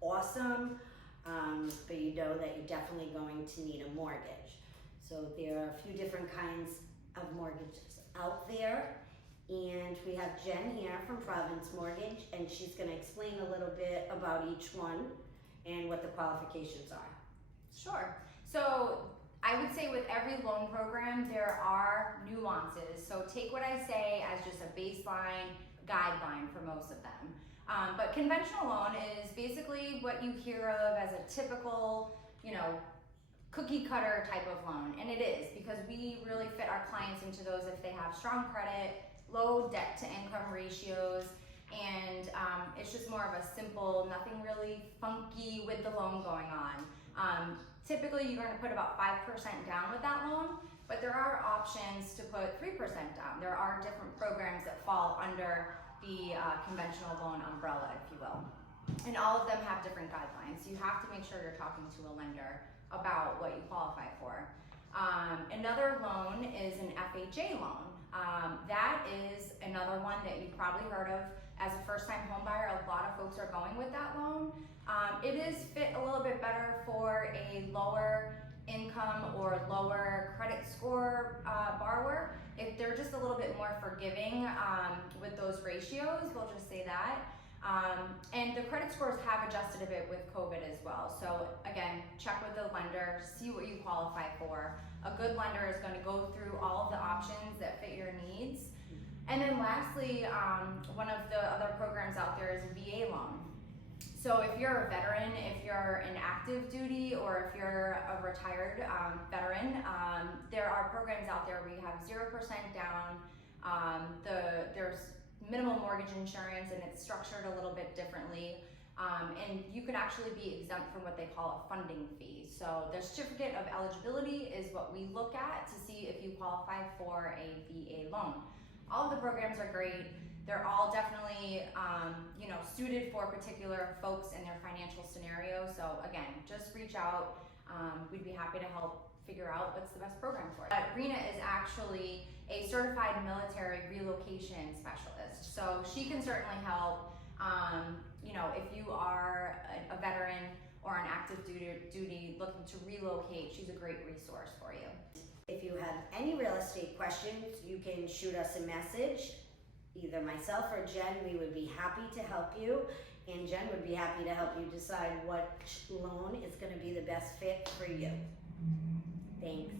awesome, but you know that you're definitely going to need a mortgage. So there are a few different kinds of mortgages out there. And we have Jen here from Province Mortgage, and she's going to explain a little bit about each one and what the qualifications are. Sure. So I would say with every loan program, there are nuances. So take what I say as just a baseline guideline for most of them. But conventional loan is basically what you hear of as a typical, cookie cutter type of loan. And it is, because we really fit our clients into those if they have strong credit, low debt to income ratios, and it's just more of a simple, nothing really funky with the loan going on. Typically you're going to put about 5% down with that loan, but there are options to put 3% down. There are different programs that fall under the conventional loan umbrella, if you will. And all of them have different guidelines. So you have to make sure you're talking to a lender about what you qualify for. Another loan is an FHA loan. That is another one that you've probably heard of. As a first-time home buyer, a lot of folks are going with that loan. It is fit a little bit better for a lower income or lower credit score borrower. If they're just a little bit more forgiving with those ratios, we'll just say that. And the credit scores have adjusted a bit with COVID as well. So again, check with the lender, see what you qualify for. A good lender is going to go through all of the options that fit your needs. And then lastly, one of the other programs out there is a VA loan. So if you're a veteran, if you're in active duty, or if you're a retired veteran, there are programs out there where you have 0% down. There's minimal mortgage insurance, and it's structured a little bit differently. And you could actually be exempt from what they call a funding fee. So the certificate of eligibility is what we look at to see if you qualify for a VA loan. All of the programs are great. They're all definitely suited for particular folks in their financial scenario. So again, just reach out. We'd be happy to help figure out what's the best program for it. Rena is actually a certified military relocation specialist. So she can certainly help, if you are a veteran or an active duty looking to relocate, she's a great resource for you. If you have any real estate questions, you can shoot us a message. Either myself or Jen, we would be happy to help you, and Jen would be happy to help you decide what loan is going to be the best fit for you. Thanks.